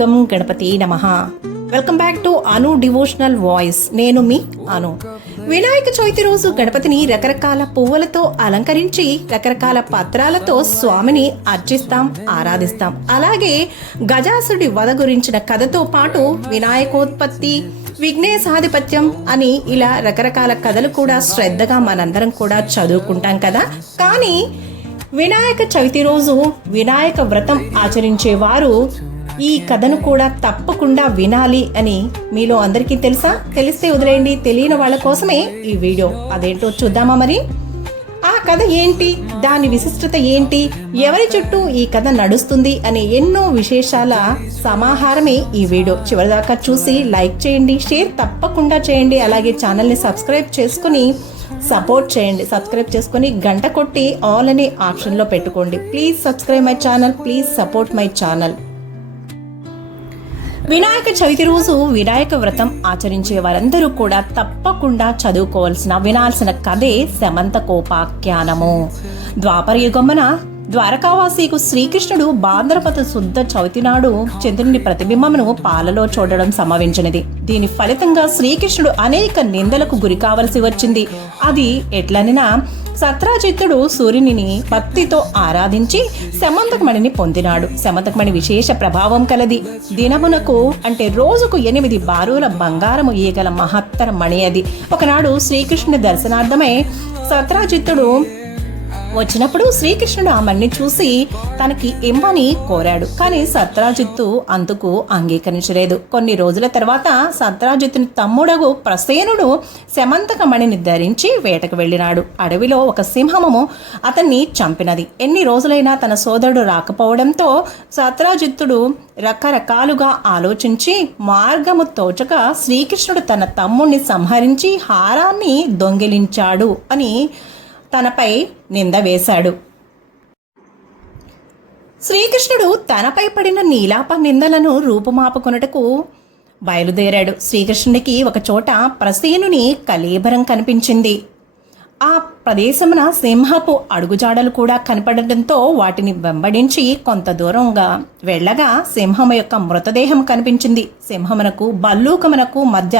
గం గణపతి నమః. Welcome back to Anu devotional voice. నేను మీ అను. వినాయక చవితి రోజు గణపతిని రకరకాల పువ్వులతో అలంకరించి రకరకాల పత్రాలతో స్వామిని అర్చిస్తాం, ఆరాధిస్తాం. అలాగే గజాసుడి వధ గురించిన కథతో పాటు వినాయకోత్పత్తి, విఘ్నేశాధిపత్యం అని ఇలా రకరకాల కథలు కూడా శ్రద్ధగా మనందరం కూడా చదువుకుంటాం కదా. కానీ వినాయక చవితి రోజు వినాయక వ్రతం ఆచరించేవారు ఈ కథను కూడా తప్పకుండా వినాలి అని మీలో అందరికీ తెలుసా? తెలిస్తే వదిలేయండి, తెలియని వాళ్ళ కోసమే ఈ వీడియో. అదేంటో చూద్దామా మరి? ఆ కథ ఏంటి, దాని విశిష్టత ఏంటి, ఎవరి చుట్టూ ఈ కథ నడుస్తుంది అనే ఎన్నో విశేషాల సమాహారమే ఈ వీడియో. చివరిదాకా చూసి లైక్ చేయండి, షేర్ తప్పకుండా చేయండి. అలాగే ఛానల్ని సబ్స్క్రైబ్ చేసుకుని సపోర్ట్ చేయండి. సబ్స్క్రైబ్ చేసుకుని గంట కొట్టి ఆల్ అనే ఆప్షన్లో పెట్టుకోండి. Please subscribe my channel, please support my channel. Vinayaka Chavithi రోజు వినాయక వ్రతం ఆచరించే వారందరూ కూడా తప్పకుండా చదువుకోవాల్సిన, వినాల్సిన కథే శమంతకోపాఖ్యానము. ద్వాపర యుగమున ద్వారకావాసికు శ్రీకృష్ణుడు భాద్రపద శుద్ధ చవితి నాడు చంద్రుని ప్రతిబింబమును పాలలో చూడడం సంభవించినది. దీని ఫలితంగా శ్రీకృష్ణుడు అనేక నిందలకు గురి కావలసి వచ్చింది. అది ఎట్లనినా సత్రాజిత్తుడు సూర్యుని భక్తితో ఆరాధించి శమంతకమణిని పొందినాడు. శమంతకమణి విశేష ప్రభావం కలది. దినమునకు అంటే రోజుకు 8 బారుల బంగారము ఈగల మహత్తర మణి అది. ఒకనాడు శ్రీకృష్ణుని దర్శనార్థమై సత్రాజిత్తుడు వచ్చినప్పుడు శ్రీకృష్ణుడు ఆ మణిని చూసి తనకి ఇమ్మని కోరాడు. కానీ సత్రాజిత్తు అందుకు అంగీకరించలేదు. కొన్ని రోజుల తర్వాత సత్రాజిత్తుని తమ్ముడగు ప్రసేనుడు శమంతక మణిని ధరించి వేటకు వెళ్ళినాడు. అడవిలో ఒక సింహము అతన్ని చంపినది. ఎన్ని రోజులైనా తన సోదరుడు రాకపోవడంతో సత్రాజిత్తుడు రకరకాలుగా ఆలోచించి మార్గము తోచక శ్రీకృష్ణుడు తన తమ్ముణ్ణి సంహరించి హారాన్ని దొంగిలించాడు అని తనపై నింద వేశాడు. శ్రీకృష్ణుడు తనపై పడిన నీలాప నిందలను రూపుమాపుకొనుటకు బయలుదేరాడు. శ్రీకృష్ణుడికి ఒక చోట ప్రసేనుని కళేబరం కనిపించింది. ఆ ప్రదేశమున సింహపు అడుగుజాడలు కూడా కనపడటంతో వాటిని వెంబడించి కొంత దూరంగా వెళ్ళగా సింహము యొక్క మృతదేహం కనిపించింది. సింహమునకు బల్లూకమునకు మధ్య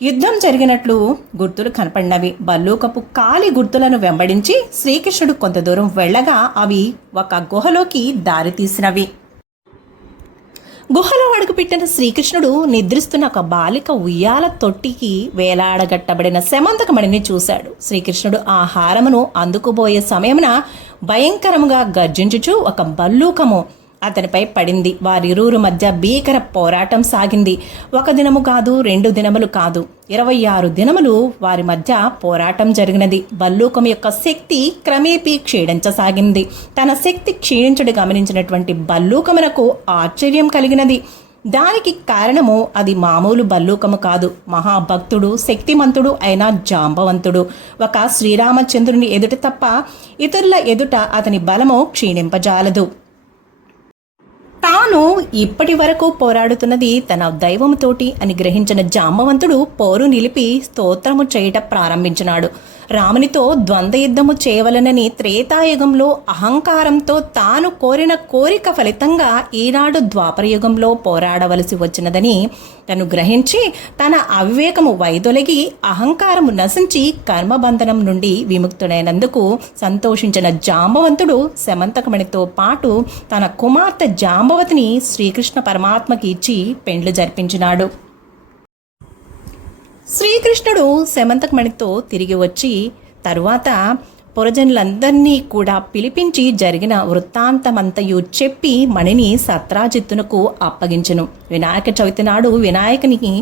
యుద్ధం జరిగినట్లు గుర్తులు కనపడినవి. బల్లూకపు కాలి గుర్తులను వెంబడించి శ్రీకృష్ణుడు కొంత దూరం వెళ్ళగా అవి ఒక గుహలోకి దారితీసినవి. గుహలో అడుగుపెట్టిన శ్రీకృష్ణుడు నిద్రిస్తున్న ఒక బాలిక ఉయ్యాల తొట్టికి వేలాడగట్టబడిన శమంతకమణిని చూశాడు. శ్రీకృష్ణుడు ఆ హారమును అందుకుపోయే సమయమున భయంకరముగా గర్జించుచు ఒక బల్లూకము అతనిపై పడింది. వారిరువురు మధ్య భీకర పోరాటం సాగింది. 1 దినము కాదు, 2 దినములు కాదు, 26 దినములు వారి మధ్య పోరాటం జరిగినది. బల్లూకం యొక్క శక్తి క్రమేపీ క్షీణించసాగింది. తన శక్తి క్షీణించడం గమనించినటువంటి బల్లూకమునకు ఆశ్చర్యం కలిగినది. దానికి కారణము అది మామూలు బల్లూకము కాదు, మహాభక్తుడు, శక్తిమంతుడు అయిన జాంబవంతుడు. ఒక శ్రీరామచంద్రుని ఎదుట తప్ప ఇతరుల ఎదుట అతని బలము క్షీణింపజాలదు. తాను ఇప్పటి వరకు పోరాడుతున్నది తన దైవముతోటి అని గ్రహించిన జాంబవంతుడు పోరు నిలిపి స్తోత్రము చేయట ప్రారంభించినాడు. రామునితో ద్వంద్వ యుద్ధము చేయవలనని త్రేతాయుగంలో అహంకారంతో తాను కోరిన కోరిక ఫలితంగా ఈనాడు ద్వాపరయుగంలో పోరాడవలసి వచ్చినదని తను గ్రహించి తన అవివేకము వైదొలగి అహంకారము నశించి కర్మబంధనం నుండి విముక్తుడైనందుకు సంతోషించిన జాంబవంతుడు శమంతకమణితో పాటు తన కుమార్తె జాంబవతిని శ్రీకృష్ణ పరమాత్మకి ఇచ్చి పెండ్లు జరిపించినాడు. శ్రీకృష్ణుడు శమంతకమణితో తిరిగి వచ్చి తరువాత పురజనులందరినీ కూడా పిలిపించి జరిగిన వృత్తాంతమంతయు చెప్పి మణిని సత్రాజిత్తునకు అప్పగించెను. వినాయక చవితి నాడు వినాయకునికి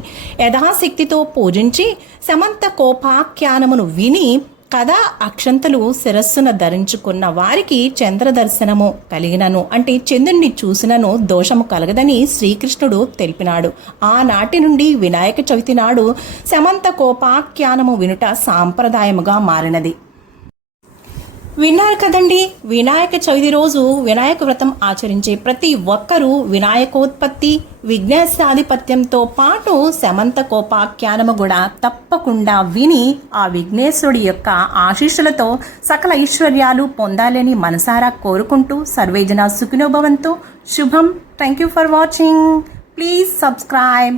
యథాశక్తితో పూజించి శమంతకోపాఖ్యానమును విని కథా అక్షంతలు శిరస్సున ధరించుకున్న వారికి చంద్రదర్శనము కలిగినను అంటే చంద్రుణ్ణి చూసినను దోషము కలగదని శ్రీకృష్ణుడు తెలిపినాడు. ఆనాటి నుండి వినాయక చవితి నాడు శమంతకోపాఖ్యానము వినుట సాంప్రదాయముగా మారినది. విన్నారు కదండి, వినాయక చవితి రోజు వినాయక వ్రతం ఆచరించే ప్రతి ఒక్కరూ వినాయకోత్పత్తి విఘ్నేశాధిపత్యంతో పాటు శమంతకోపాఖ్యానము కూడా తప్పకుండా విని ఆ విఘ్నేశ్వరుడి యొక్క ఆశీస్సులతో సకల ఐశ్వర్యాలు పొందాలని మనసారా కోరుకుంటూ సర్వేజన సుఖినో భవంతు. శుభం. Thank you for watching. Please subscribe.